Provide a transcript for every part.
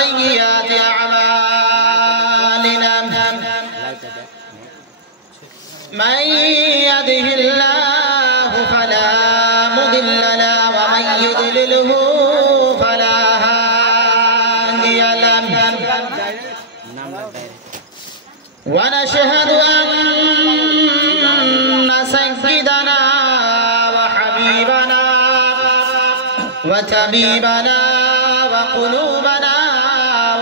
سيئات أعمالنا من يهده الله فلا مضل له ومن يضلله فلا هادي له ونشهد أن سيدنا وحبيبنا وطبيبنا وقلوبنا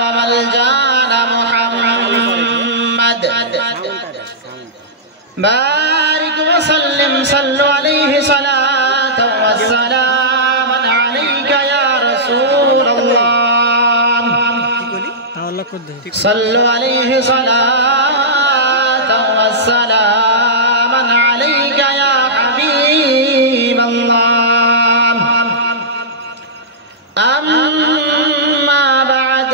وملجانا محمد بارك وسلم صلوا عليه صلاة وسلاما عليك يا رسول الله صلوا عليه صلاة وسلاما عليك يا حبيب الله أما بعد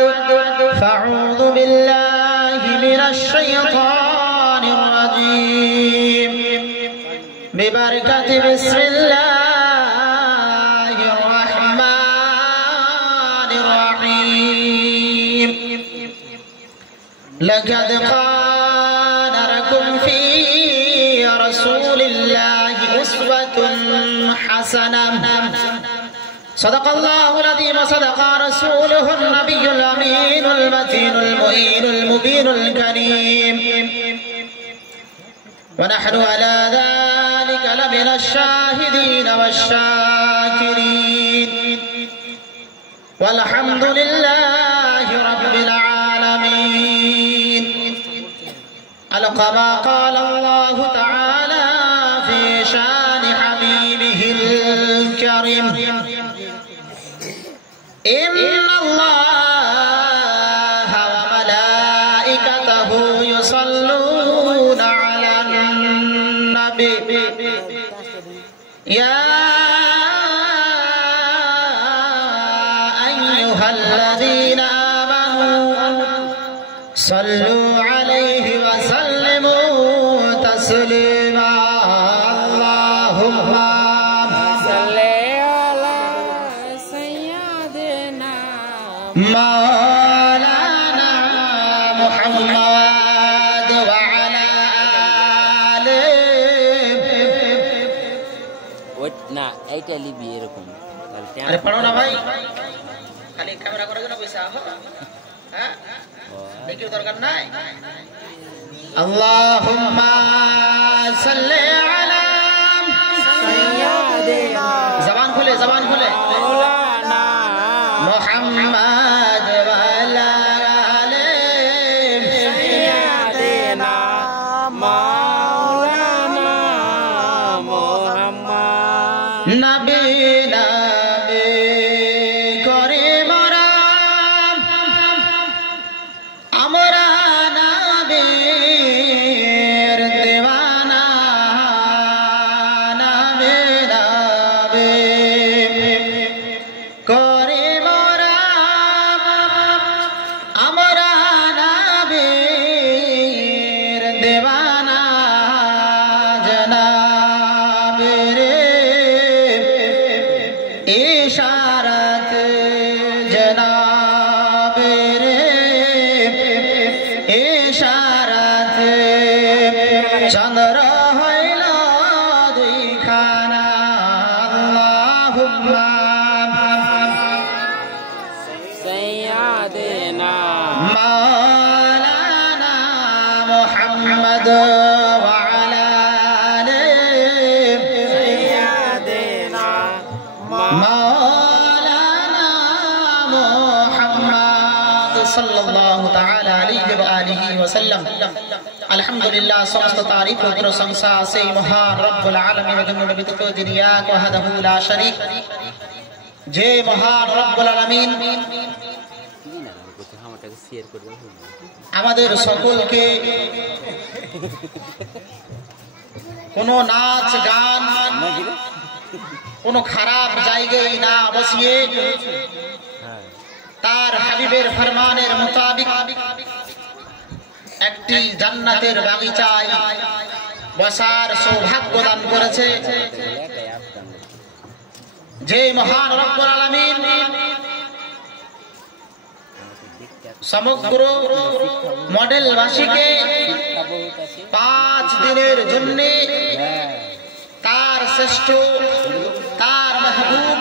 فأعوذ بالله من الشيطان الرجيم ببركة بسم الله الرحمن الرحيم لقد كان لكم في رسول الله أسوة حسنة صدق الله العظيم وصدق رسوله النبي الأمين المتين المؤين المبين الكريم ونحن على ذلك لمن الشاهدين والشاكرين والحمد لله رب العالمين كما قال الله تعالى في شان حبيبه الكريم إن الله وملائكته يصلون على النبي يا أيها الذين آمنوا صلوا عليه وسلموا تسليما اللهم مولانا محمد وعلى آله না এইটা লিবি এরকম আরে পড়ো না ভাই খালি ক্যামেরা করার জন্য পয়সা হ্যাঁ দেখির দরকার নাই আল্লাহুম্মা সাল্লি আলা সাইয়্যিদিনা জবান খুলে মাওলানা মুহাম্মদ ওয়া আলা আলিহি সাইয়্যিদিনা মাওলানা মুহাম্মদ নবী নবী করে মোরা আমরা নবীর দেওয়ানা নবী নবী করে মোরা আমরা নবীর দেওয়ানা জনাবের ইশারাত জনাবের ইশারাত চন্দ্র হইল দুইখানা আল্লাহুম্মা সাইয়্যিদিনা মাওলানা মুহাম্মদ ওয়া আলা আলিহি সাইয়্যিদিনা مولانا محمد صلى الله تعالى عليه وآله وسلم الحمد لله সমস্ত তারিফ ও প্রশংসা সেই মহান রব্বুল আলামিনের জন্য বিতুত যিনি এক ওয়াহদাহু লা শারীক যে মহান রব্বুল আলামিন আমাদের সকলকে কোনো নাচ গান কোনো খারাপ জায়গায় না বসিয়ে তার হাবিবের ফরমানের মোতাবেক একটি জান্নাতের বাগিচায় বসার সৌভাগ্য দান করেছে। যে মহান রব্বুল আলামিন সমগ্র মডেলবাসীকে 5 দিনের জন্য তার শ্রেষ্ঠ তার মাহবুব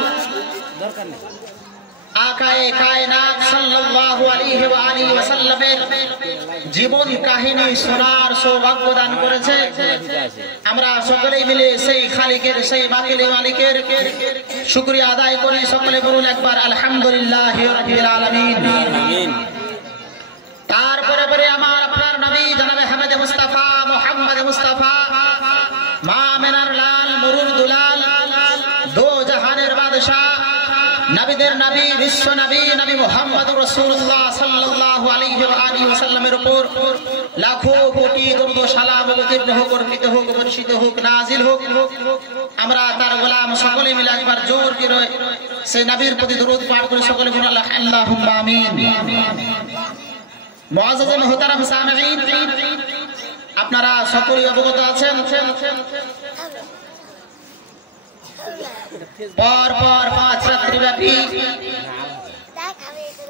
আকায়ে কায়নাত সাল্লাল্লাহু আলাইহি ওয়া আলিহি ওয়াসাল্লামের জীবন কাহিনী শোনার সৌভাগ্য দান করেছে। আমরা সকলেই মিলে সেই খালিকের সেই বাকিল মালিকের শুকরিয়া আদায় করি। সকলে বলুন একবার আলহামদুলিল্লাহি রাব্বিল আলামিন। তারপরে পরে আমার আপনার নবী জনাবে হামিদ মুস্তাফা মুহাম্মদ মুস্তাফা মা আমিনার লাল মুরুর দুলাল দো জাহানের বাদশা নবীদের নবী বিশ্ব নবী নবী মুহাম্মদুর রাসূলুল্লাহ সাল্লাল্লাহু আলাইহি ওয়া আলিহি ওয়াসাল্লামের উপর লাখো কোটি দরুদ ও সালাম অবতীর্ণ হোক, অর্পিত হোক, বর্ষিত হোক, নাজিল হোক। আমরা তার গোলাম সকলে মিলে একবার জোর করে সেই নবীর প্রতি দরুদ পাঠ করে সকলে বলুন আল্লাহুম্মা আমিন। মুআজ্জাজ মুহতারাম সামিঈন, আপনারা সকলেই অবগত আছেন পর পর 5 রাত্রি ব্যাপী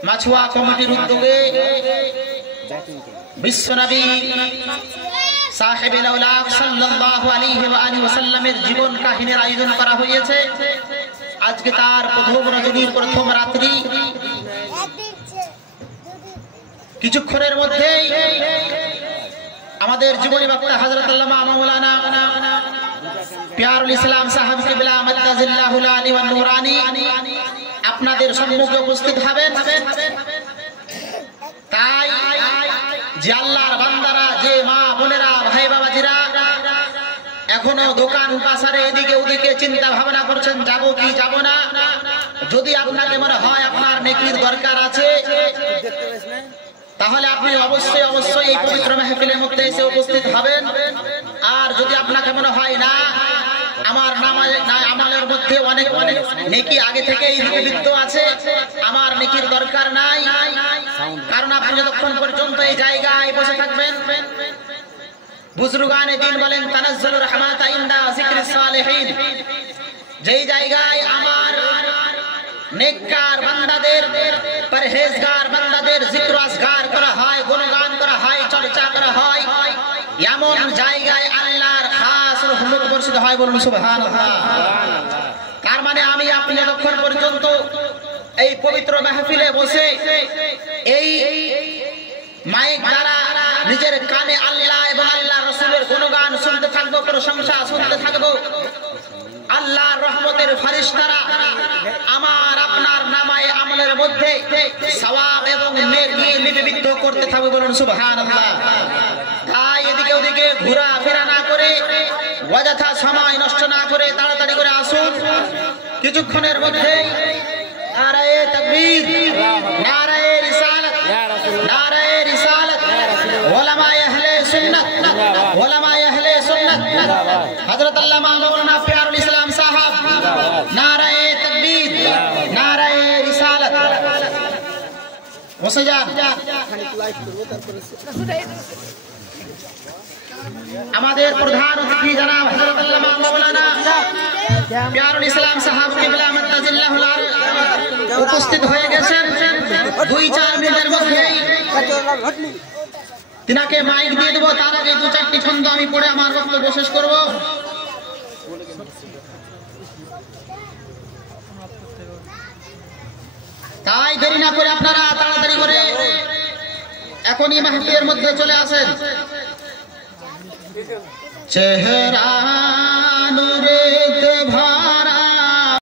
মাছুয়া কমিটির উদ্যোগে বিশ্বনবী সাহেবে লাউলাক সাল্লাল্লাহু আলাইহি ওয়া আলিহি ওয়াসাল্লামের জীবন কাহিনীর আয়োজন করা হয়েছে। আজকে তার প্রথম রজনীর প্রথম রাত্রি। কিছুক্ষণের মধ্যেই আমাদের জীবনী বক্তা হযরত আল্লামা মাওলানা পিয়ারুল ইসলাম সাহেব কিবলা মাদ্দাজিল্লাহুল আলী ওয়ান নূরানী আপনাদের সম্মুখে উপস্থিত হবেন। তাই যে আল্লাহর বান্দারা, যে মা বোনেরা, ভাই বাবাজিরা এখনো দোকান পাশারে এদিকে ওদিকে চিন্তা ভাবনা করছেন যাব কি যাব না, যদি আপনাকে মনে হয় আপনার নেকির দরকার আছে তাহলে আপনি অবশ্যই অবশ্যই এই পবিত্র মাহফিলের মধ্যে এসে উপস্থিত হবেন। আর যদি আপনাকে মনে হয় না আমার আমালের মধ্যে অনেক অনেক নেকি আগে থেকেই লিপিবদ্ধ আছে, আমার নেকির দরকার নাই, কারণ আপনি যতক্ষণ পর্যন্ত এই জায়গায় বসে থাকবেন, বুজুর্গানে দ্বীন বলেন তানাজ্জালুর রাহমাত ইনদা যিকরিস সালিহিন, যেই জায়গায় আমার নেককার বান্দাদের, পরহেজগার বান্দাদের জিক্র আসগার করা হয়, গুণগান করা হয়, চর্চা করা হয়, এমন জায়গায় আল্লাহর খাস রহমত বর্ষিত হয়। বলুন সুবহানাল্লাহ। তার মানে আমি আপনি যতক্ষণ পর্যন্ত এই পবিত্র মাহফিলে বসে এই মাইক দ্বারা নিজের কানে আল্লাহ এবং আল্লাহ রাসূলের গুণগান শুনতে থাকবো, প্রশংসা শুনতে থাকবো, আল্লাহর রহমতের ফেরেশতারা আমার আপনার নামায়ে আমলের মধ্যে সওয়াব এবং নেকি লিপিবদ্ধ করতে থাকবে। বলুন সুবহানাল্লাহ। তাই এদিকে ওদিকে ঘোরাফেরা না করে, অযথা সময় নষ্ট না করে তাড়াতাড়ি করে আসুন। কিছুক্ষণের মধ্যে নারায়ে তাকবীর, নারায়ে রিসালাত, নারায়ে রিসালাত, উলামায়ে আহলে সুন্নাত, উলামায়ে আহলে সুন্নাত হযরত আল্লামা মাওলানা পিয়ারুল ইসলাম সাহেব, নারায়ে তাকবীর, নারায়ে রিসালাত। বসে যান। আমাদের প্রধান অতিথি জনাব হযরত আল্লামা মাওলানা পিয়ারুল ইসলাম সাহেব কিবলা মাদ্দাজিল্লাহুল আলী উপস্থিত হয়ে গেছেন। 2-4 মিনিটের মধ্যেই তিনাকে মাইক দিয়ে দেবো। তার আগে 2-4টি ছন্দ আমি পড়ে আমার বক্তব্য শেষ করব। তাই দেরি না করে আপনারা তাড়াতাড়ি করে এখনই মাহফিলের মধ্যে চলে আসেন। চেহারা